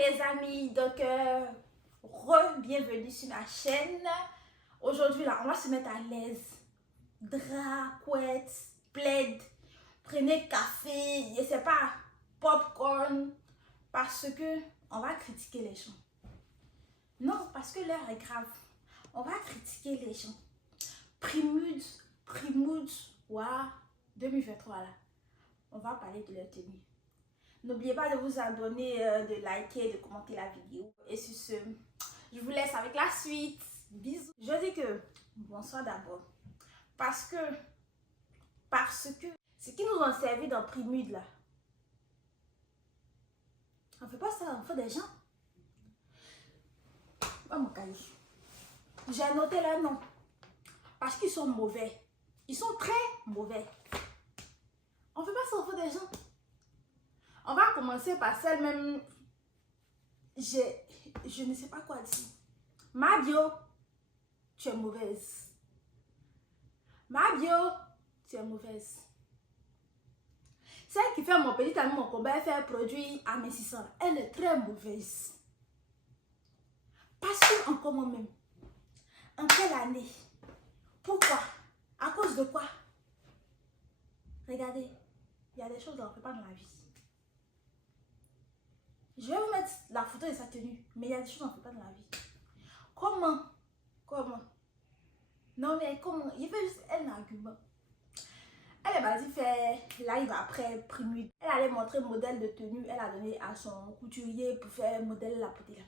les amis, donc bienvenue sur ma chaîne. Aujourd'hui là, on va se mettre à l'aise. Drap, couette, plaid, prenez café, je sais pas, popcorn, parce que on va critiquer les gens. Non, parce que l'heure est grave. On va critiquer les gens. Primouds, waouh, 2023 là. On va parler de leur tenue. N'oubliez pas de vous abonner, de liker, de commenter la vidéo. Et sur ce, je vous laisse avec la suite. Bisous. Je dis que bonsoir d'abord. Parce que ce qui nous ont servi dans Primud là, on fait pas ça, on fait des gens. Oh mon cahier. J'ai noté leur nom. Parce qu'ils sont mauvais. Ils sont très mauvais. On fait pas ça, on fait des gens. On va commencer par celle-même. Je ne sais pas quoi dire. Mabio, tu es mauvaise. Mabio, tu es mauvaise. Celle qui fait mon petit ami, mon combat, elle fait un produit à mes 600. Elle est très mauvaise. Parce que, encore moi-même, en quelle année? Pourquoi? À cause de quoi? Regardez, il y a des choses qu'on ne fait pas dans la vie. Je vais vous mettre la photo de sa tenue, mais il y a des choses qu'on ne fait pas dans la vie. Comment? Non mais comment? Il fait juste un argument. Elle est basée faire live après Primud. Elle allait montrer modèle de tenue. Elle a donné à son couturier pour faire modèle la beauté là.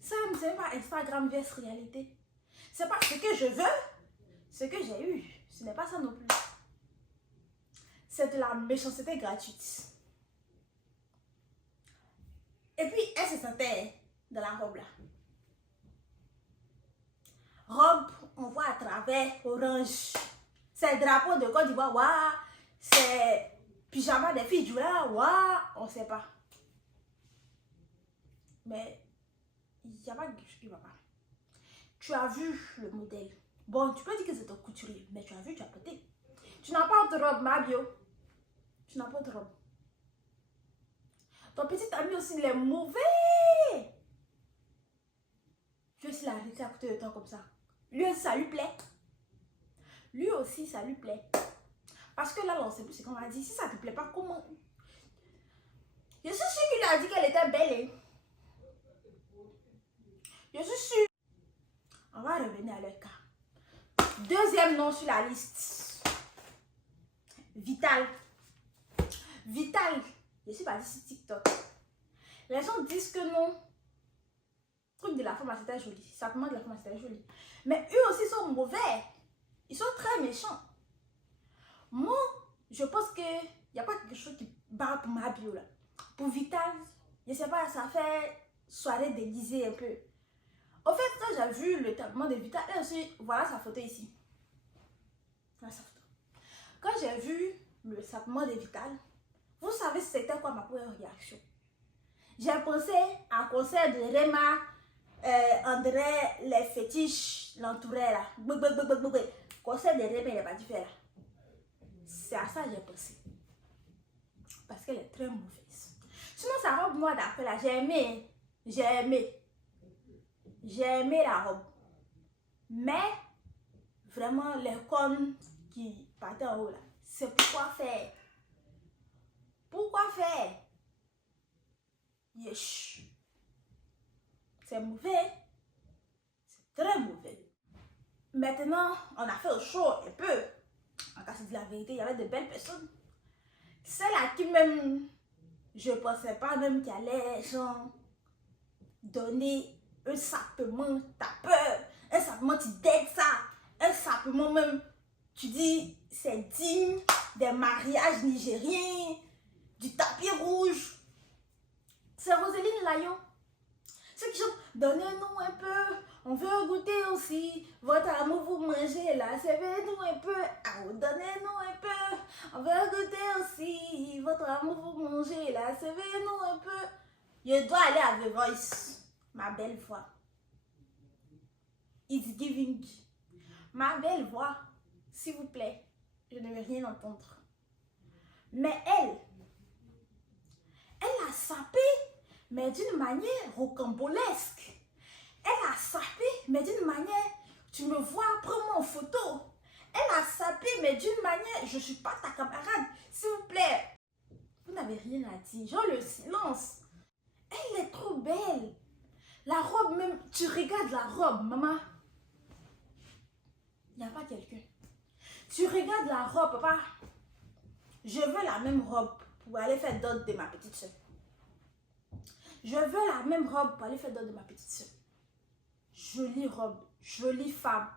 Ça, c'est pas Instagram vs réalité. C'est pas ce que je veux, ce que j'ai eu. Ce n'est pas ça non plus. C'est de la méchanceté gratuite. Et puis, elle se sentait dans la robe là. Robe, on voit à travers, orange. C'est drapeau de Côte d'Ivoire, waouh. C'est pyjama des filles du là, waouh. On sait pas. Mais, il n'y a pas quelque chose qui va pas. Tu as vu le modèle. Bon, tu peux dire que c'est ton couturier, mais tu as vu, tu as porté. Tu n'as pas de robe, Mabio. Tu n'as pas de robe. Ton petit ami aussi, il est mauvais. Tu aussi la réalité à côté de toi comme ça. Lui aussi, ça lui plaît. Lui aussi, ça lui plaît. Parce que là, on ne sait plus ce qu'on va dire. Si ça ne te plaît pas, comment? Je suis sûre qu'il a dit qu'elle était belle. Je suis sûre. On va revenir à leur cas. Deuxième nom sur la liste. Vital. Vital. Je suis partie sur TikTok. Les gens disent que non. Le truc de la femme, c'était joli. Simplement de la femme, c'était joli. Mais eux aussi sont mauvais. Ils sont très méchants. Moi, je pense qu'il n'y a pas quelque chose qui bat pour ma bio là. Pour Vital, je sais pas, ça fait soirée déguisée un peu. Au fait, quand j'ai vu le traitement de Vital, elle aussi, voilà sa photo ici. Voilà sa photo. Quand j'ai vu le traitement de Vital, vous savez c'était quoi ma première réaction? J'ai pensé à un concert de Rema, André, les fétiches l'entouraient là. Concert de Rema, il n'est pas différent là. C'est à ça que j'ai pensé. Parce qu'elle est très mauvaise. Sinon, sa robe noire d'après là, j'ai aimé. J'ai aimé la robe. Mais, vraiment, les cornes qui partaient en haut là, c'est pourquoi faire. Pourquoi faire? Yesh. C'est mauvais. C'est très mauvais. Maintenant, on a fait au show un peu. En cas de la vérité, il y avait de belles personnes. Celle à qui même, je ne pensais pas même qu'elle allait genre, donner un sapement, t'as peur. Un sapement, tu dettes ça. Un sapement même, tu dis, c'est digne des mariages nigériens, du tapis rouge. C'est Roseline Layon. Ceux qui chantent, donnez-nous un peu, on veut goûter aussi. Votre amour, vous mangez là, servez-nous un peu. Ah, donnez-nous un peu, on veut goûter aussi. Votre amour, vous mangez là, servez-nous un peu. Je dois aller à The Voice, ma belle voix. It's giving. Ma belle voix, s'il vous plaît, je ne veux rien entendre. Mais elle a sapé. mais d'une manière rocambolesque. Elle a sapé, mais d'une manière, tu me vois, prends-moi en photo. Elle a sapé, mais d'une manière, je ne suis pas ta camarade. S'il vous plaît, vous n'avez rien à dire. Genre le silence. Elle est trop belle. La robe même, tu regardes la robe, maman. Il n'y a pas quelqu'un. Tu regardes la robe, papa. Je veux la même robe pour aller faire d'autres de ma petite soeur. Je veux la même robe pour aller faire d'autres de ma petite soeur. Jolie robe, jolie femme.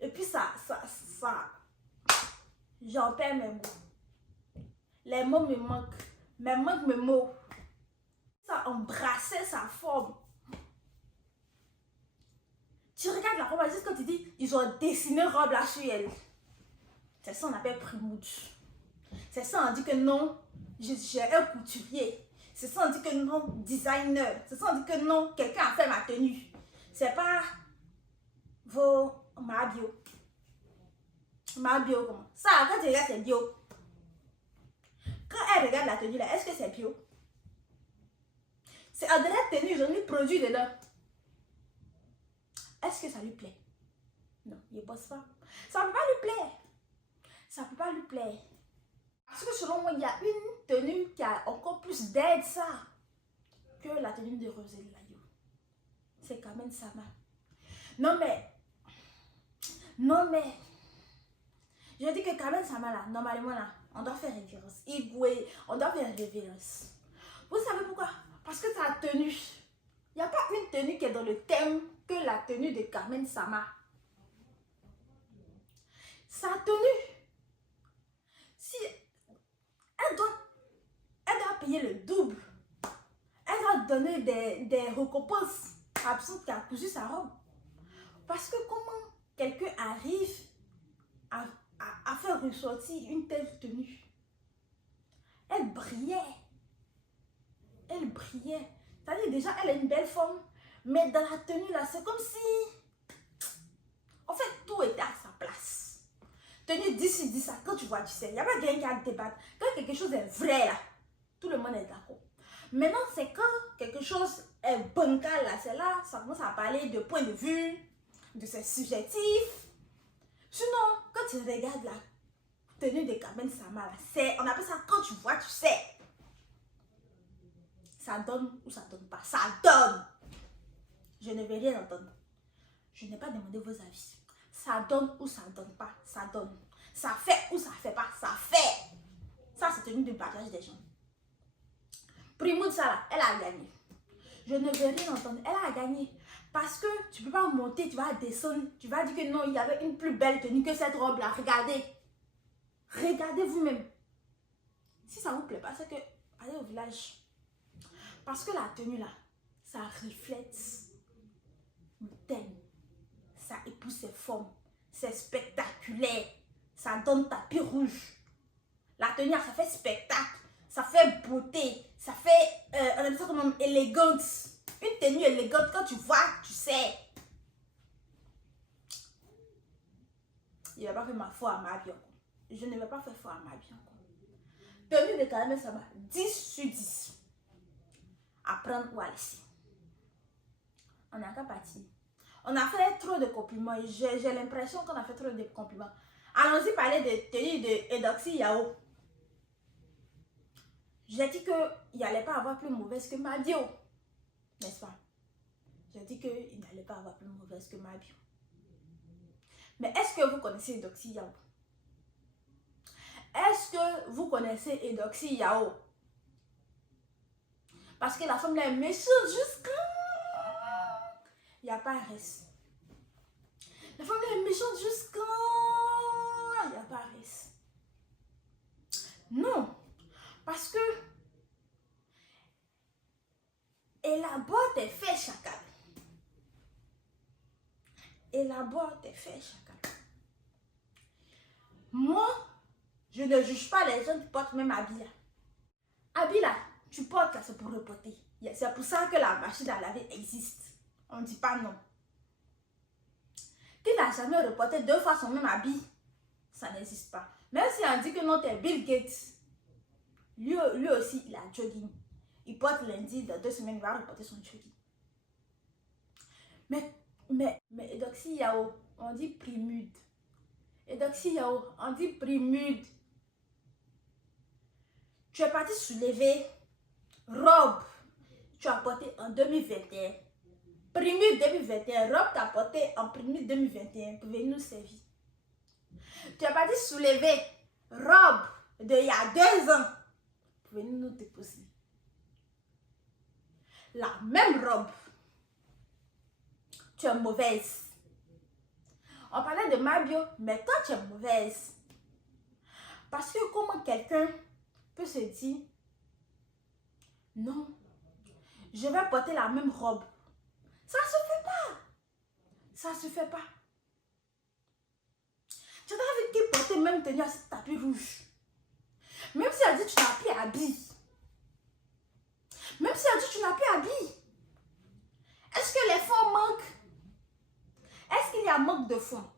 Et puis ça, j'en perds mes mots. Les mots me manquent. Me manquent mes mots. Ça embrassait sa forme. Tu regardes la robe, juste quand tu dis, ils ont dessiné robe là sur elle. C'est ça on appelle primoud. C'est ça on dit que non, j'ai un couturier. C'est ça on dit que non, designer. C'est ça on dit que non, quelqu'un a fait ma tenue. C'est pas ma bio. Ma bio comment? Ça, quand tu regardes, c'est bio. Quand elle regarde la tenue là, est-ce que c'est bio? C'est en de la tenue, ils ont mis produit dedans. Est-ce que ça lui plaît? Non, il ne bosse pas. Ça ne peut pas lui plaire. Ça ne peut pas lui plaire. Parce que selon moi, il y a une tenue qui a encore plus d'aide ça que la tenue de Roselyne Layo. C'est Carmen Sama. Non mais, je dis que Carmen Sama là, normalement là, on doit faire révérence. On doit faire révérence. Vous savez pourquoi? Parce que sa tenue, il n'y a pas une tenue qui est dans le thème que la tenue de Carmen Sama. Sa tenue, si elle doit payer le double, elle doit donner des récompenses absurdes qui a cousu sa robe. Parce que comment quelqu'un arrive à faire ressortir une telle tenue? Elle brillait. Elle brillait. C'est-à-dire déjà, elle a une belle forme. Mais dans la tenue là, c'est comme si... En fait, tout était à sa place. Tenue 10 sur 10, quand tu vois, tu sais. Il n'y a pas quelqu'un qui a débattre. Quand quelque chose est vrai là, tout le monde est d'accord. Maintenant, c'est quand quelque chose est bancal là, c'est là, ça commence à parler de point de vue, de ses subjectifs. Sinon, quand tu regardes la tenue de Carmen Sama, on appelle ça quand tu vois, tu sais. Ça donne ou ça donne pas. Ça donne. Je ne vais rien entendre. Je n'ai pas demandé vos avis. Ça donne ou ça donne pas. Ça donne. Ça fait ou ça fait pas. Ça fait. Ça, c'est tenu de bagage des gens. Primoud Sala, elle a gagné. Je ne vais rien entendre. Elle a gagné. Parce que tu ne peux pas monter, tu vas descendre. Tu vas dire que non, il y avait une plus belle tenue que cette robe-là. Regardez. Regardez vous-même. Si ça ne vous plaît pas, c'est que allez au village. Parce que la tenue là, ça reflète le thème. Ça épouse ses formes. C'est spectaculaire. Ça donne tapis rouge. La tenue, ça fait spectacle. Ça fait beauté. Ça fait, on appelle ça comme élégance. Une tenue élégante, quand tu vois, tu sais. Je ne vais pas faire ma foi à ma vie encore. Je ne vais pas faire foi à ma vie encore. Tenue de Carmen Sama, 10 sur 10. À prendre ou à laisser. On n'a qu'à partir. On a fait trop de compliments. J'ai l'impression qu'on a fait trop de compliments. Allons-y parler de tenue de Eudoxie Yao. J'ai dit qu'il n'allait pas avoir plus mauvaise que ma bio. N'est-ce pas? J'ai dit qu'il n'allait pas avoir plus mauvaise que ma bio. Mais est-ce que vous connaissez Eudoxie Yao? Est-ce que vous connaissez Eudoxie Yao? Parce que la femme là est méchante jusqu'à... Il n'y a pas reste. La femme là est méchante jusqu'à... Il n'y a pas reste. Non. Parce que... élabore tes faits chacal. Élabore tes faits chacal. Moi, je ne juge pas les gens qui portent même habit là. Habit là. Tu portes là, c'est pour reporter. C'est pour ça que la machine à laver existe. On ne dit pas non. Qui n'a jamais reporté 2 fois son même habit, ça n'existe pas. Même si on dit que non, t'es Bill Gates, lui aussi, il a jogging. il porte lundi, dans 2 semaines, il va reporter son jeudi. Mais Edoxy Yao, on dit primude. Edoxy Yao, on dit primude. Tu es parti soulever robe. Tu as porté en 2021. Primude 2021. Robe tu as porté en primude 2021 pour venir nous servir. Tu es parti soulever robe d'il y a 2 ans pour venir nous déposer. La même robe. Tu es mauvaise. On parlait de ma bio, mais toi tu es mauvaise. Parce que comment quelqu'un peut se dire, non, je vais porter la même robe. Ça se fait pas. Ça se fait pas. Tu as envie de porter même tenue à ce tapis rouge. Même si elle dit tu n'as plus habillé. Même si elle dit tu n'as plus habillé. Est-ce que les fonds manquent? Est-ce qu'il y a manque de fonds?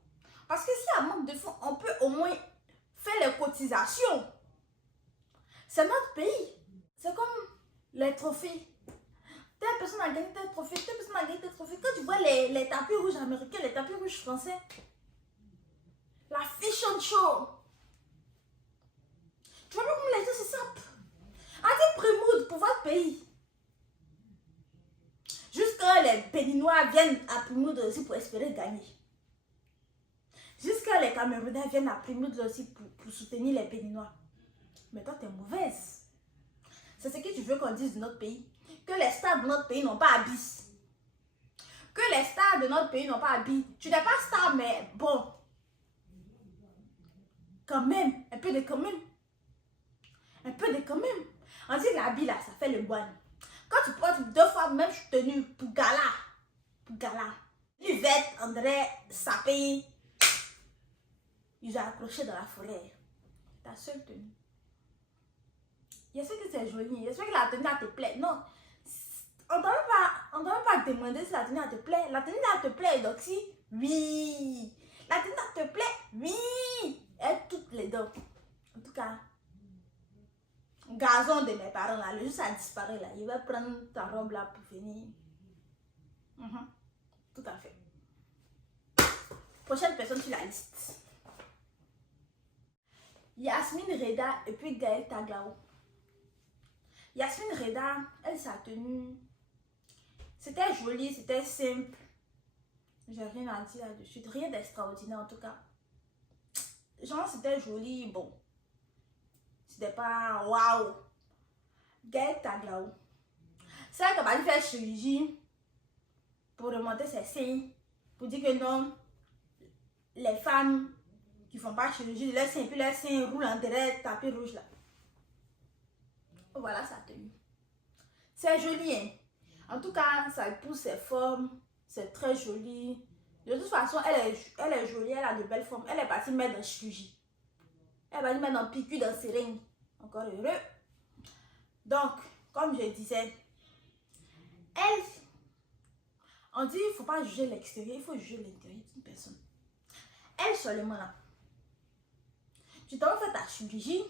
Parce que s'il y a manque de fonds, on peut au moins faire les cotisations. C'est notre pays. C'est comme les trophées. Telle personne a gagné tel trophée, telle personne a gagné tel trophée. Quand tu vois les tapis rouges américains, les tapis rouges français, la fashion show. Tu vois pas comment les gens se sapent. Allez prémoudre pour votre pays. Jusqu'à les Béninois viennent à Primoudre aussi pour espérer gagner. Jusqu'à les Camerounais viennent à Primoudre aussi pour soutenir les Béninois. Mais toi, tu es mauvaise. C'est ce que tu veux qu'on dise de notre pays. Que les stars de notre pays n'ont pas habillé. Que les stars de notre pays n'ont pas habillé. Tu n'es pas star, mais bon. Quand même. Un peu de quand même. Un peu de quand même. On dit l'habit là, ça fait le bonne. Quand tu portes 2 fois même tenue pour gala. Pour gala. Yvette, André, Sapé. Ils ont accroché dans la forêt. Ta seule tenue. J'espère que c'est joli. J'espère que la tenue te plaît. Non. On ne doit pas te demander si la tenue te plaît. La tenue te plaît, Edoxy? Oui. La tenue te plaît? Oui. Et toutes les dents. En tout cas, gazon de mes parents là, le jour ça disparaît là, il va prendre ta robe là pour venir. Tout à fait. Prochaine personne sur la liste. Yasmine Reda et puis Gaël Taglao. Yasmine Reda, elle sa tenue. C'était joli, c'était simple. J'ai rien à dire là-dessus. Rien d'extraordinaire en tout cas. Genre c'était joli, bon. C'était pas waouh. Gaël Taglao. C'est elle qui va faire chirurgie pour remonter ses seins. Pour dire que non, les femmes qui font pas chirurgie, leurs seins, puis leurs seins roulent en derrière, tapis rouge là. Voilà sa tenue. C'est joli, hein. En tout cas, ça épouse ses formes. C'est très joli. De toute façon, elle est jolie, elle a de belles formes. Elle est partie mettre dans chirurgie. Elle va mettre dans piqûre, dans seringue. Encore heureux. Donc, comme je disais, elle, on dit il ne faut pas juger l'extérieur, il faut juger l'intérieur d'une personne. Elle seulement là. Tu t'en fais ta chirurgie,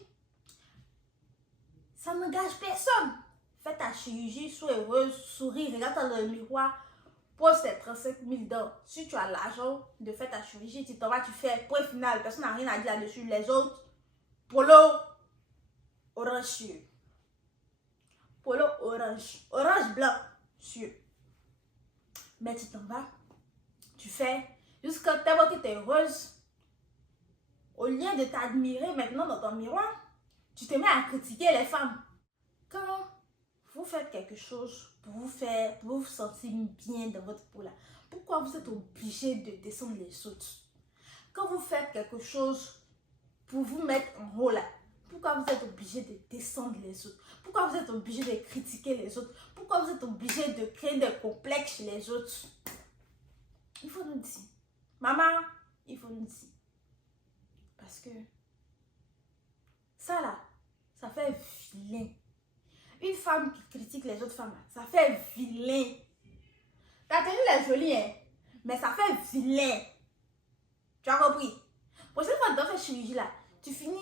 ça n'engage personne. Fais ta chirurgie, sois heureuse, souris, regarde dans le miroir, pose tes 35 000 dents. Si tu as l'argent de faire ta chirurgie, tu t'en vas, tu fais, point final, personne n'a rien à dire là-dessus. Les autres, polo, orange sûr. Polo, orange. Orange blanc, sûr. Mais tu t'en vas, tu fais, jusqu'à tellement que tu es heureuse. Au lieu de t'admirer maintenant dans ton miroir, tu te mets à critiquer les femmes. Quand vous faites quelque chose pour vous sentir bien dans votre peau là, pourquoi vous êtes obligé de descendre les autres? Quand vous faites quelque chose pour vous mettre en haut là, pourquoi vous êtes obligé de descendre les autres? Pourquoi vous êtes obligé de critiquer les autres? Pourquoi vous êtes obligé de créer des complexes chez les autres? Il faut nous dire. Maman, il faut nous dire. Parce que ça là, ça fait vilain. Une femme qui critique les autres femmes, là, ça fait vilain. Ta tenue est jolie, hein, mais ça fait vilain. Tu as compris? Prochaine fois que tu dois faire chirurgie là, tu finis,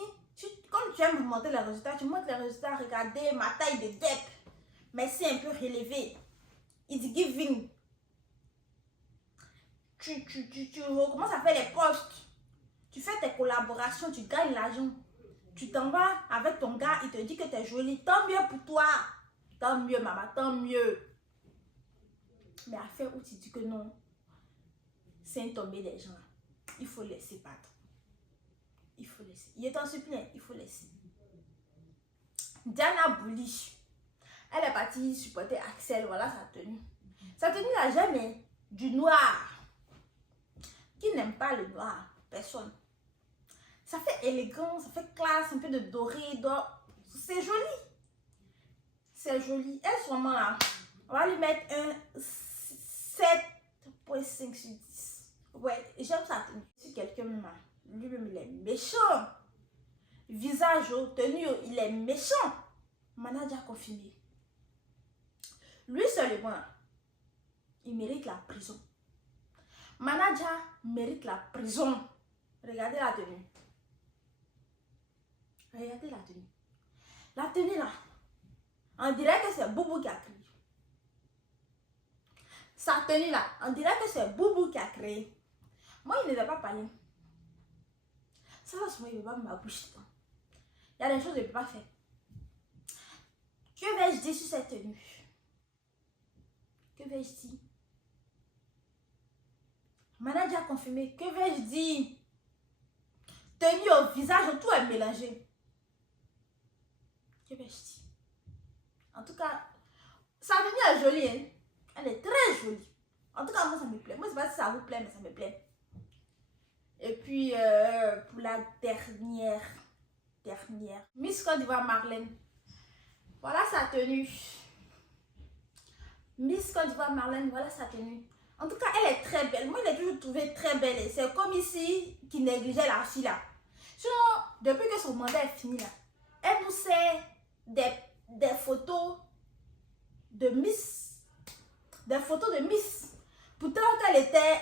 comme tu aimes monter les résultats, tu montres les résultats, regardez ma taille de dep, mais c'est un peu relevé. It's giving. Tu recommences à faire les posts. Tu fais tes collaborations, tu gagnes l'argent. Tu t'en vas avec ton gars, il te dit que tu es jolie. Tant mieux pour toi. Tant mieux, maman, tant mieux. Mais à faire où tu dis que non, c'est une tombée des gens. Il faut laisser battre. Il faut laisser. Il est en suppléant, il faut laisser. Diana Boulich. Elle est partie supporter Axel. Voilà sa tenue. Sa tenue là, j'aime du noir. Qui n'aime pas le noir? Personne. Ça fait élégant, ça fait classe, un peu de doré, d'or. C'est joli. C'est joli. Elle, sûrement là, on va lui mettre un 7,5 sur 10. Ouais, j'aime sa tenue. Si quelqu'un lui-même, il est méchant. Visage, tenue, il est méchant. Manager confirmé. Lui seulement, il mérite la prison. Manager mérite la prison. Regardez la tenue. Regardez la tenue. La tenue là, on dirait que c'est Boubou qui a créé. Sa tenue là, on dirait que c'est Boubou qui a créé. Moi, il ne veut pas parler. Ça va souvent, il ne veut pas ma bouche. Il y a des choses que je ne peux pas faire. Que vais-je dire sur cette tenue? Que vais-je dire? Manager confirmé. Que vais-je dire? Tenue au visage, tout est mélangé. Que vais-je dire? En tout cas, sa tenue est jolie. Hein? Elle est très jolie. En tout cas, moi, ça me plaît. Moi, je ne sais pas si ça vous plaît, mais ça me plaît. Et puis, pour la dernière. Miss Côte d'Ivoire Marlène. Voilà sa tenue. Miss Côte d'Ivoire Marlène, voilà sa tenue. En tout cas, elle est très belle. Moi, je l'ai toujours trouvée très belle. C'est comme ici qui négligeait la fille là. Sinon, depuis que son mandat est fini là, elle nous sert des photos de Miss. Des photos de Miss. Pourtant, qu'elle était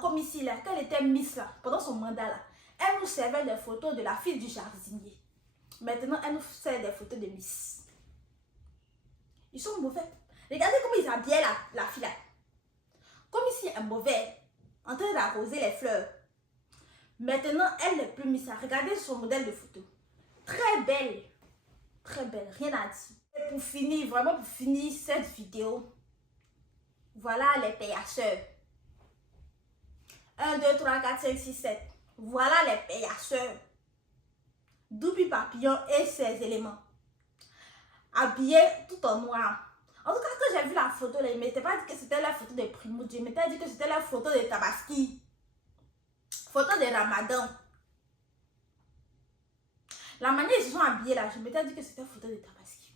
comme ici là, qu'elle était Miss là, pendant son mandat là, elle nous servait des photos de la fille du jardinier. Maintenant, elle nous sert des photos de Miss. Ils sont mauvais. Regardez comment ils habillaient la fille là. Comme ici, un mauvais, en train d'arroser les fleurs. Maintenant, elle n'est plus Miss. Regardez son modèle de photo. Très belle. Très belle. Rien à dire. Et pour finir, vraiment pour finir cette vidéo, voilà les paillasseurs. 1, 2, 3, 4, 5, 6, 7. Voilà les paillasseurs. Double papillon et ses éléments. Habillés tout en noir. En tout cas, quand j'ai vu la photo, là, il ne m'était pas dit que c'était la photo de Primo. Il m'était dit que c'était la photo de Tabaski. Photo de Ramadan. La manière ils se sont habillés là, je m'étais dit que c'était photo de Tabaski.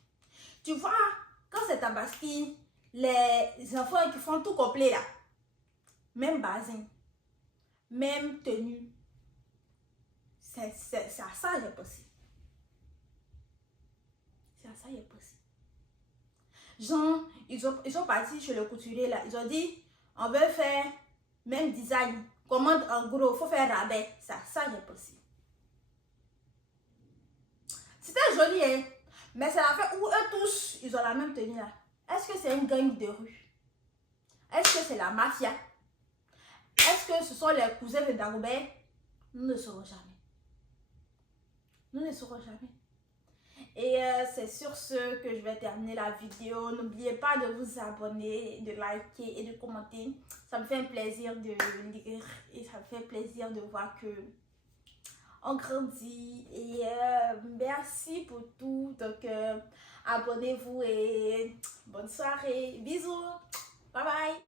Tu vois, quand c'est Tabaski, les enfants qui font tout complet là, même basin, même tenue, c'est à ça que j'ai pensé. C'est à ça que j'ai pensé. Genre, ils sont partis chez le couturier là, ils ont dit, on veut faire même design, commande en gros, il faut faire rabais. C'est à ça que j'ai pensé. C'était joli, hein? Mais c'est la fait où eux tous, ils ont la même tenue là. Est-ce que c'est une gang de rue? Est-ce que c'est la mafia? Est-ce que ce sont les cousins de Dagobert? Nous ne saurons jamais. Nous ne saurons jamais. Et c'est sur ce que je vais terminer la vidéo. N'oubliez pas de vous abonner, de liker et de commenter. Ça me fait un plaisir de lire et ça me fait plaisir de voir que on grandit. Et merci pour tout. Donc abonnez-vous et bonne soirée. Bisous. Bye bye.